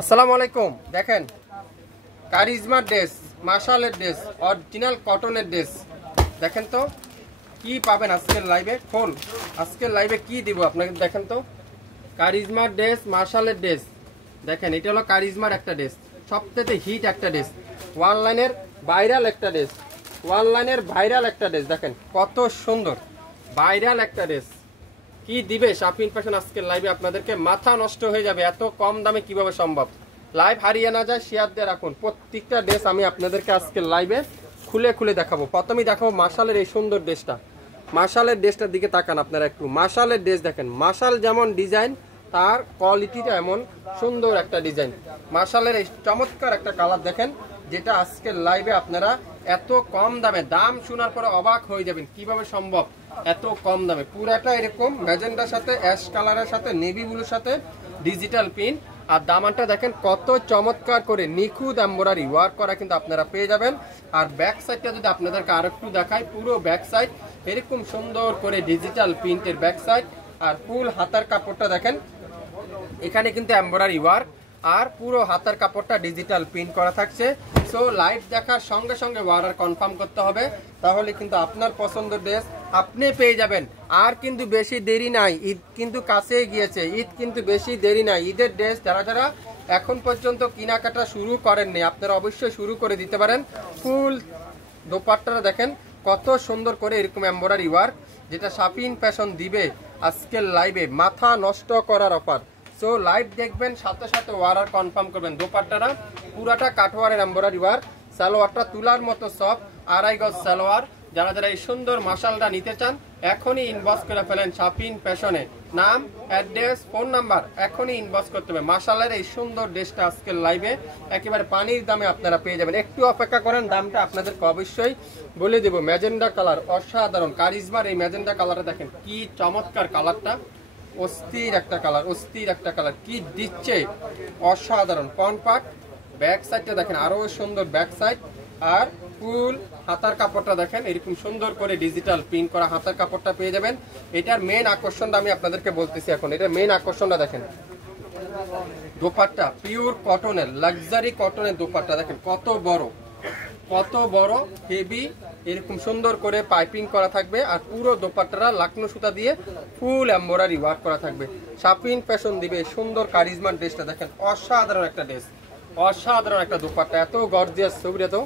আসসালামু আলাইকুম। দেখেন কারিজমা ড্রেস, মাশালের ড্রেস, অরিজিনাল কটনের ড্রেস। দেখেন তো কি পাবেন আজকের লাইভে। ফোন আজকের লাইভে কি দিব আপনাকে দেখেন তো। কারিজমা ড্রেস, মাশালের ড্রেস। দেখেন এটা হলো কারিজমার একটা ড্রেস, সবথেকে হিট একটা ড্রেস, অনলাইনের ভাইরাল একটা ড্রেস, অনলাইনের ভাইরাল একটা ড্রেস। দেখেন কত সুন্দর ভাইরাল একটা ড্রেস। কি দিবে শাপিন ফ্যাশন আজকের লাইভে আপনাদেরকে, মাথা নষ্ট হয়ে যাবে। এত কম দামে কিভাবে সম্ভব? লাইভ হারিয়ে না যায়, শেয়ার দিয়ে রাখুন। প্রত্যেকটা ড্রেস আমি আপনাদেরকে আজকের লাইভে খুলে খুলে দেখাবো। প্রথমেই দেখাবো মাশালের এই সুন্দর ড্রেসটা। মাশালের ড্রেসটার দিকে তাকান আপনারা একটু। মাশালের ড্রেস দেখেন, মাশাল যেমন ডিজাইন তার কোয়ালিটিটা এমন সুন্দর একটা ডিজাইন। মাশালের এই চমৎকার একটা কালার দেখেন, যেটা আজকের লাইভে আপনারা এত কম দামে, দাম শোনার পরে অবাক হয়ে যাবেন কিভাবে সম্ভব এত কম দামে। পুরাটা এরকম ম্যাজেন্ডার সাথে অ্যাশ কালারের সাথে নেভি ব্লুর সাথে ডিজিটাল পিন। আর দামানটা দেখেন কত চমৎকার করে নিখুঁত এমব্রয়ডারি ওয়ার্ক করা কিন্তু আপনারা পেয়ে যাবেন। আর ব্যাক সাইডটা যদি আপনাদেরকে আরেকটু দেখাই, পুরো ব্যাক সাইড এরকম সুন্দর করে ডিজিটাল প্রিন্টের ব্যাক সাইড। আর ফুল হাতার কাপড়টা দেখেন, এখানে কিন্তু এমব্রয়ডারি ওয়ার্ক আর পুরো হাতার কাপড়টা ডিজিটাল প্রিন্ট করা থাকছে। সো লাইভ দেখার সঙ্গে সঙ্গে অর্ডার কনফার্ম করতে হবে, তাহলে কিন্তু আপনার পছন্দের ড্রেস আপনি পেয়ে যাবেন। আর কিন্তু বেশি দেরি নাই, ঈদ কিন্তু কাছে গিয়েছে, ঈদ কিন্তু বেশি দেরি নাই। ঈদের ড্রেস যারা যারা এখন পর্যন্ত কেনাকাটা শুরু করেননি, আপনারা অবশ্যই শুরু করে দিতে পারেন। ফুল দোপাট্টাটা দেখেন কত সুন্দর করে এরকম এমব্রয়ডারি ওয়ার্ক, যেটা শাপিন ফ্যাশন দিবে আজকের লাইভে মাথা নষ্ট করার অফার। সো লাইভ দেখবেন, সাথে সাথে অর্ডার কনফার্ম করবেন। দোপাট্টাটা পুরাটা কাঠওয়ারের এমব্রয়ডারি ওয়ার্ক, সালোয়ারটা তুলার মতো সফট, 2.5 গজ সালোয়ার। যারা যারা এই সুন্দর মাশালটা নিতে চান এখনই ইনবক্স করে ফেলেন শাপিন ফ্যাশনে। নাম, অ্যাড্রেস, ফোন নাম্বার এখনই ইনবক্স করতে হবে। মাশালের এই সুন্দর ড্রেসটা আজকের লাইভে একেবারে পানির দামে আপনারা পেয়ে যাবেন। একটু অপেক্ষা করেন, দামটা আপনাদেরকে অবশ্যই বলে দেব। ম্যাজেন্ডা কালার অসাধারণ, কারিজমার এই ম্যাজেন্ডা কালারটা দেখেন কি চমৎকার কালারটা, অস্থির একটা কালার, অস্থির একটা কালার, কি দিচ্ছে অসাধারণ। কনপার্ট ব্যাক সাইডটা দেখেন আরো সুন্দর ব্যাক সাইড। আর ফুল হাতার কাপড়টা দেখেন এরকম সুন্দর করে ডিজিটাল প্রিন্ট করা হাতার কাপড়টা পেয়ে যাবেন। এটার মেন আকর্ষণটা আমি আপনাদেরকে বলতেছি এখন। এটার মেন আকর্ষণটা দেখেন, দোপাট্টা পিওর কটনের, লাক্সারি কটনের দোপাট্টা দেখেন কত বড়, কত বড় হেভি, এরকম সুন্দর করে পাইপিং করা থাকবে। আর পুরো দোপাট্টাটা লাকনো সুতা দিয়ে ফুল এমব্রয়ডারি ওয়ার্ক করা থাকবে। শাপিন ফ্যাশন দিবে সুন্দর কারিজমার ড্রেসটা দেখেন, অসাধারণ একটা ড্রেস, অসাধারণ একটা দোপাট্টা, এত গর্জিয়াস ছবিটা, তো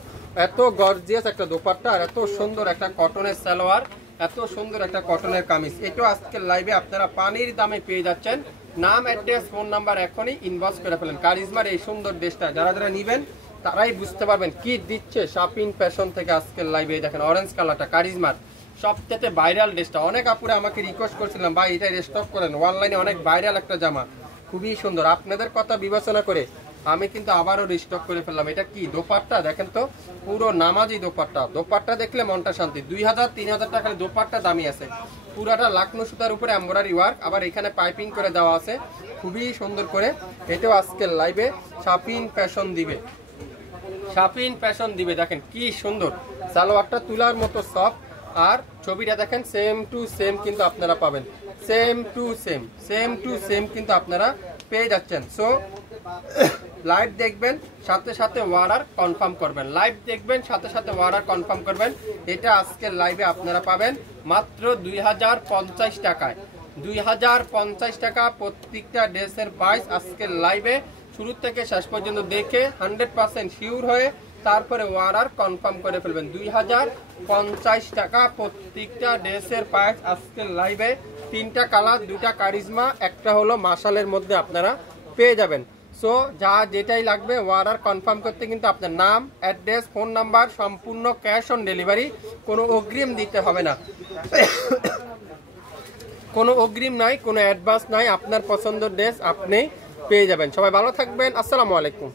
এত গর্জিয়াস একটা দোপাট্টা আর এত সুন্দর একটা কটনের সালোয়ার, এত সুন্দর একটা কটনের কামিজ। এটাও আজকের লাইভে আপনারা পানির দামে পেয়ে যাচ্ছেন। নাম, অ্যাড্রেস, ফোন নাম্বার এখনই ইনবক্স করে ফেলেন। কারিজমার এই সুন্দর ড্রেসটা যারা যারা নিবেন তারাই বুঝতে পারবেন কি দিচ্ছে শাপিন ফ্যাশন থেকে আজকের লাইভে। দেখেন অরেঞ্জ কালারটা কারিজমার সবথেকে ভাইরাল ড্রেসটা। অনেক আপুরে আমাকে রিকোয়েস্ট করছিলাম, ভাই এটা রিস্টক করেন, অনলাইনে অনেক ভাইরাল একটা জামা, খুবই সুন্দর। আপনাদের কথা বিবেচনা করে আমি কিন্তু আবারও রিস্টক করে ফেললাম। এটা কি দোপাট্টা দেখেন তো, পুরো নামাজি দোপাট্টা। দোপাট্টা দেখলে মনটা শান্তি। 2000-3000 টাকার দোপাট্টা দামি আছে। পুরাটা লাকনো সুতার উপরে এমব্রয়ডারি ওয়ার্ক, আবার এখানে পাইপিং করে দেওয়া আছে খুবই সুন্দর করে। এটাও আজকের লাইভে শাপিন ফ্যাশন দিবে, শাপিন ফ্যাশন দিবে। দেখেন কি সুন্দর, সালোয়ারটা তুলার মতো সফট। আর ছবিটা দেখেন সেম টু সেম কিন্তু আপনারা পাবেন, same to same, same to same কিন্তু আপনারা পেয়ে যাচ্ছেন। সো লাইভ দেখবেন, সাথে সাথে অর্ডার কনফার্ম করবেন। লাইভ দেখবেন, সাথে সাথে অর্ডার কনফার্ম করবেন। এটা আজকের লাইভে আপনারা পাবেন মাত্র 2050 টাকায়। 2050 টাকা প্রত্যেকটা ড্রেসের প্রাইস আজকের লাইভে। শুরু থেকে শেষ পর্যন্ত দেখে 100% শিওর হয়ে তারপরে অর্ডার কনফার্ম করে ফেলবেন। 2050 টাকা প্রত্যেকটা ড্রেসের প্রাইস আজকের লাইভে। 3টা কালার, 2টা কারিজমা, একটা হলো মাশালের মধ্যে আপনারা পেয়ে যাবেন। সো যা যেটাই লাগবে অর্ডার কনফার্ম করতে কিন্তু আপনার নাম, অ্যাড্রেস, ফোন নাম্বার, সম্পূর্ণ ক্যাশ অন ডেলিভারি, কোনো অগ্রিম দিতে হবে না, কোনো অগ্রিম নাই, কোনো অ্যাডভান্স নাই। আপনার পছন্দের ড্রেস আপনি পেয়ে যাবেন। সবাই ভালো থাকবেন, আসসালামু আলাইকুম।